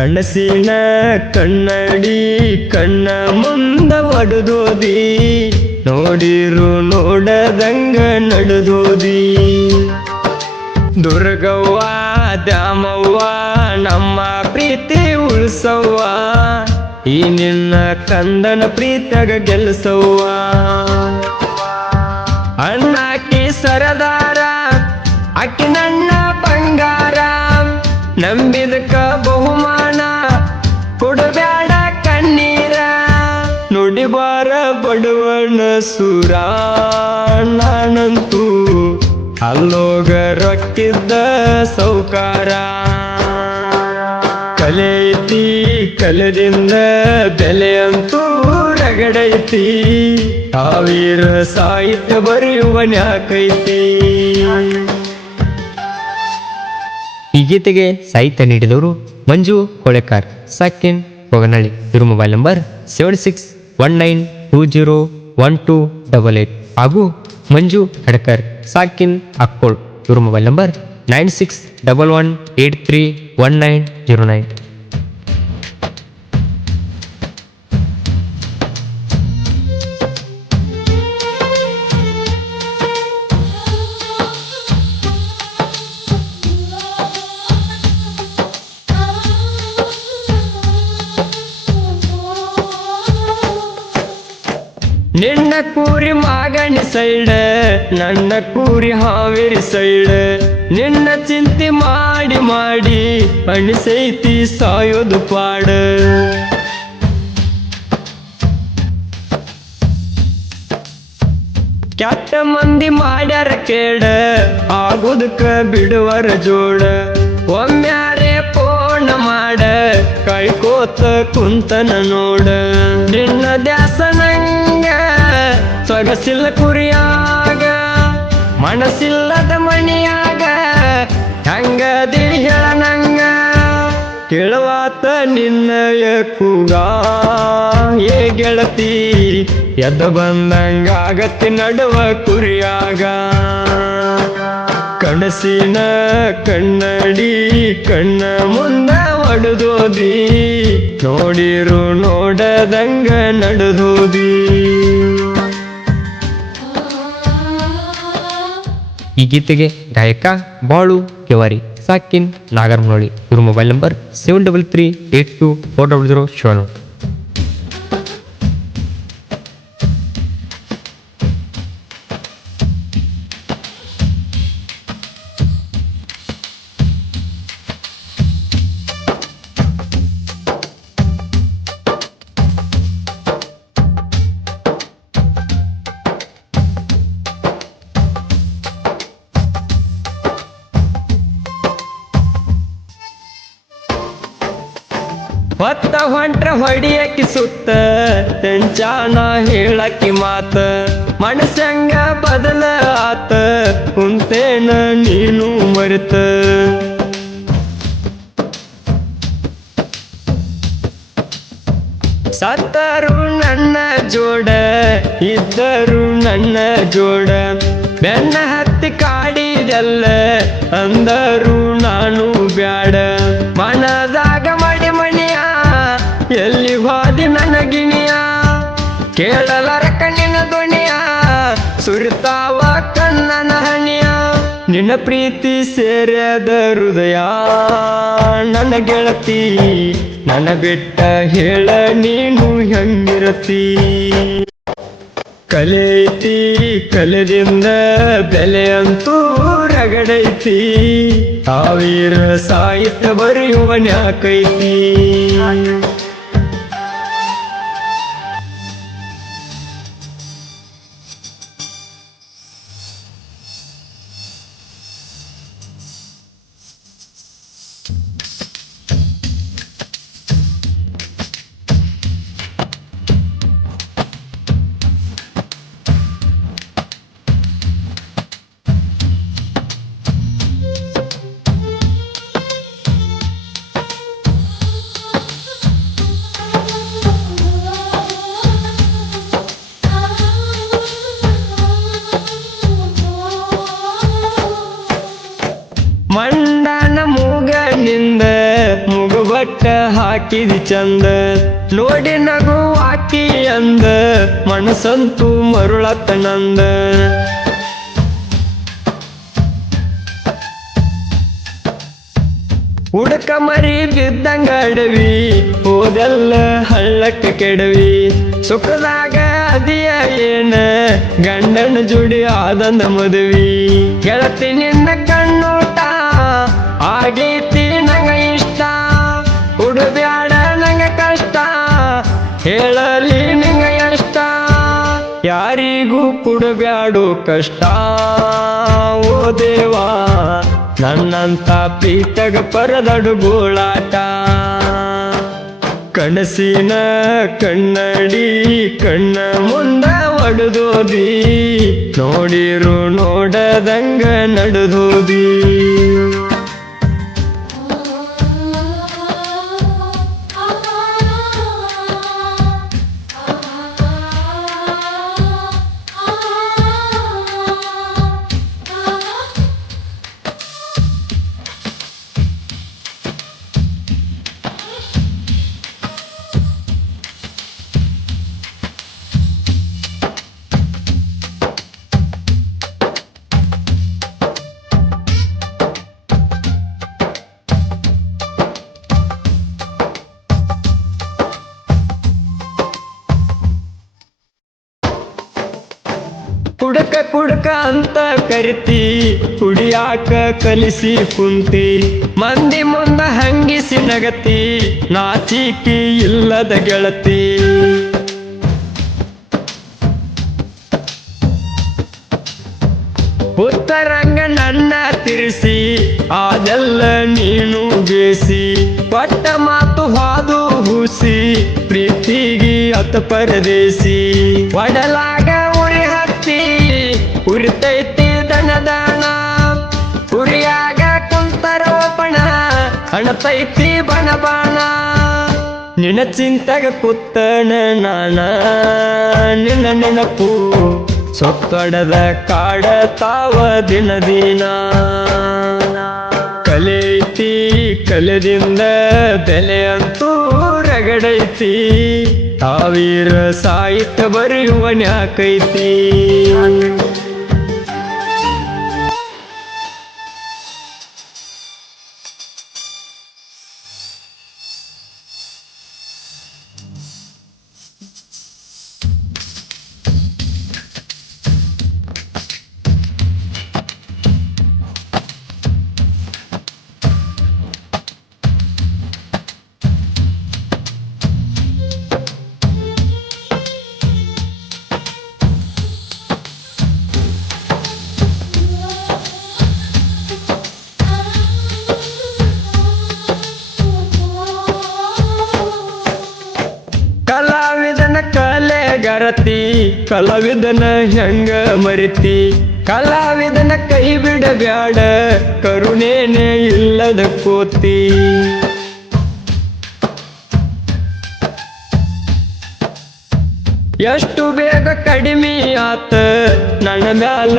ಕನಸಿನ ಕನ್ನಡಿ ಕಣ್ಣ ಮುಂದ ಒಡೆದೋದಿ, ನೋಡಿರು ನೋಡದಂಗ ನಡೆದೋದಿ. ದುರ್ಗವ್ವ ದ್ಯಾಮವ್ವ ನಮ್ಮ ಪ್ರೀತಿ ಉಳ್ಸವ್ವ, ಈ ನಿನ್ನ ಕಂದನ ಪ್ರೀತಿಯಾಗ ಗೆಲ್ಸವ್ವ. ಅಣ್ಣಾಕಿ ಸರದಾರ ಅಕ್ಕಿ ನನ್ನ ಬಂಗಾರ, ನಂಬಿದಕ್ಕ ಬಹುಮಾನ ಕೊಡಬ್ಯಾಡ ಕಣ್ಣೀರ. ನುಡಿಬಾರ ಬಡವನ ಸುರ, ನಾನಂತೂ ಅಲ್ಲೋಗ ರೊಕ್ಕಿದ್ದ ಸೌಕಾರ. ಕಲೆ ಐತಿ ಕಲೆದಿಂದ ಬೆಲೆ ಅಂತೂ ರಗಡೈತಿ, ಸಾವಿರ ಸಾಹಿತ್ಯ ಬರೆಯುವನ್ಯಾಕೈತಿ. ಈ ಗೀತೆಗೆ ಸಾಹಿತ್ಯ ನೀಡಿದವರು ಮಂಜು ಕೊಳೆಕಾರ್, ಸಾಕಿನ್ ಹೊಗನಳ್ಳಿ. ಇವರು ಮೊಬೈಲ್ ನಂಬರ್ 7619201288 ಹಾಗೂ ಮಂಜು ಹಡಕರ್, ಸಾಕಿನ್ ಅಕ್ಕೋಳ್. ಇವರು ಮೊಬೈಲ್ ನಂಬರ್ 9611831909. ನಿನ್ನ ಕೂರಿ ಮಾಗಣಿ ಸೈಡ, ನನ್ನ ಕೂರಿ ಹಾವೇರಿ ಸೈಡ. ನಿನ್ನ ಚಿಂತೆ ಮಾಡಿ ಮಾಡಿ ಅಣಿಸೈತಿ ಸಾಯೋದು ಪಾಡ. ಕೆಟ್ಟ ಮಂದಿ ಮಾಡ್ಯಾರ ಕೇಡ, ಆಗುದಕ್ಕ ಬಿಡುವರ ಜೋಡ. ಒಮ್ಮ್ಯಾರೆ ಪೋಣ ಮಾಡ ಕೈಕೋತ ಕುಂತನ ನೋಡ. ನಿನ್ನ ದ್ಯಾಸ ನಂಗ ಸೊಗಸಿಲ್ಲ ಕುರಿಯಾಗ, ಮನಸ್ಸಿಲ್ಲದ ಮಣಿಯಾಗ, ಹೆಂಗದಿ ಹೇಳ ನಂಗ. ಕೇಳವಾತ ನಿನ್ನಯ ಕೂಗ ಏ ಗೆಳತಿ, ಎದ್ದ ಬಂದಂಗಾಗತ್ತಿ ನಡುವ ಕುರಿಯಾಗ. ಕನಸಿನ ಕನ್ನಡಿ ಕಣ್ಣ ಮುಂದ ಒಡೆದೋದಿ, ನೋಡಿರು ನೋಡದಂಗ ನಡೆದೋದಿ. ಈ ಗೀತೆಗೆ ಗಾಯಕ ಬಾಳು ಕೆವಾರಿ, ಸಾಕಿನ್ ನಾಗರಮನೋಳಿ. ಇವರು ಮೊಬೈಲ್ ನಂಬರ್ 7338240070. ಹೊತ್ತ ಹೊಂಟ್ರ ಹೊಡಿಯಕ್ಕಿ ಸುತ್ತ, ತೆಂಚಾನ ಹೇಳಕ್ಕಿ ಮಾತ. ಮನಸ್ಸಂಗ ಬದಲ ಆತ, ಕುಂತೇನ ನೀನು ಮರೆತ. ಸತ್ತರು ನನ್ನ ಜೋಡ, ಇದ್ದರು ನನ್ನ ಜೋಡ. ಬೆನ್ನ ಹತ್ತಿ ಕಾಡಿದೆಲ್ಲ ಅಂದರು ನಾನು ಬ್ಯಾಡ. ಮನದಾಗ ಮಡಿ ಮಣಿಯ ಎಲ್ಲಿ ಹೋದಿ ನನ್ನ ಗಿಣಿಯ. ಕೇಳಲಾರ ಕಣ್ಣಿನ ಧ್ವನಿಯ ಸುರಿತಾವ ಕಣ್ಣನ ಹನಿಯ. ನಿನ್ನ ಪ್ರೀತಿ ಸೇರ್ಯದ ಹೃದಯ ನನ್ನ ಗೆಳತಿ, ನನ್ನ ಬಿಟ್ಟ ಹೇಳ ನೀನು ಹೆಂಗಿರತಿ. ಕಲೆ ಐತಿ ಕಲೆದಿಂದ ಬೆಲೆ ಅಂತೂ ರಗಡೈತಿ, ಸಾವಿರ ಸಾಹಿತ್ಯ ಬರೆಯುವನ್ಯಾಕೈತಿ. ಮಂಡನ ಮೂಗನಿಂದ ಮುಗುವ ಒಟ್ಟ ಹಾಕಿದಿ ಚಂದ ನೋಡಿ ನಗು ಹಾಕಿ ಅಂದ ಮನಸ್ಸಂತೂ ಮರುಳತ್ತ ನಂದ ಹುಡುಕ ಮರಿ ಬಿದ್ದಂಗ ಅಡವಿ ಹೋದೆಲ್ಲ ಹಳ್ಳಕ್ಕ ಕೆಡವಿ ಸುಖದಾಗ ಅದಿಯ ಏನ ಗಂಡನ ಜೋಡಿ ಆದಂದ ಮದುವಿ ಗೆಳತಿ ನಿನ್ನ ಕಣ್ಣೋಟ ಆಗೈತಿ ನಂಗ ಇಷ್ಟ ಹುಡುಬ್ಯಾಡ ನಂಗ ಕಷ್ಟ ಹೇಳಲಿ ನಿಂಗ ಎಷ್ಟ ಯಾರಿಗೂ ಕೊಡಬ್ಯಾಡು ಕಷ್ಟ ಓ ದೇವಾ ನನ್ನಂತ ಪ್ರೀತಗ ಪರದಡು ಗೋಳಾಟ ಕನಸಿನ ಕನ್ನಡಿ ಕಣ್ಣ ಮುಂದ ಒಡೆದೋದಿ ನೋಡಿರು ನೋಡದಂಗ ನಡೆದೋದಿ ಕುಡಕ ಕುಡಕ ಅಂತ ಕರಿತಿ ಕುಡಿಯಾಕ ಕಲಿಸಿ ಕುಂತಿ ಮಂದಿ ಮುಂದ ಹಂಗಿಸಿ ನಗತಿ ನಾಚಿಕಿ ಇಲ್ಲದ ಗೆಳತಿ ಉತ್ತರಂಗ ನನ್ನ ತಿರ್ಸಿ ಅದೆಲ್ಲ ನೀನು ಬೇಸಿ ಪಟ್ಟ ಮಾತು ಹಾದು ಹೂಸಿ ಪ್ರೀತಿಗಿ ಅತ ಪರದೇಸಿ ಒಡಲಾಗ ಉರಿ ಹತ್ತಿ ಉರಿತೈತಿ ದನದಾಣ ಉರಿಯಾಗ ಕುಂತರೋಪಣ ಅಣತೈತಿ ಬಣಬಾಣ ನಿನ್ನ ಚಿಂತೆಗ ಕುತ್ತಣ ನಾನ ನಿನ್ನ ನೆನಪು ಸೊತ್ತೊಡದ ಕಾಡ ತಾವ ದಿನ ದಿನ ಕಲೆಯೈತಿ ಕಲೆದಿಂದ ಬೆಲೆ ಅಂತೂ ರಗಡೈತಿ ಸಾವಿರ ಸಾಹಿತ್ಯ ಬರೆಯುವನ್ಯಾಕೈತಿ ಕಲಾವಿದನ ಕಲೆಗರತಿ ಕಲಾವಿದನ ಹೆಂಗ ಮರಿತಿ ಕಲಾವಿದನ ಕೈ ಬಿಡಬ್ಯಾಡ ಕರುಣೇನೆ ಇಲ್ಲದ ಕೋತಿ ಎಷ್ಟು ಬೇಗ ಕಡಿಮೆ ಆತ ನನ್ನ ಮ್ಯಾಲ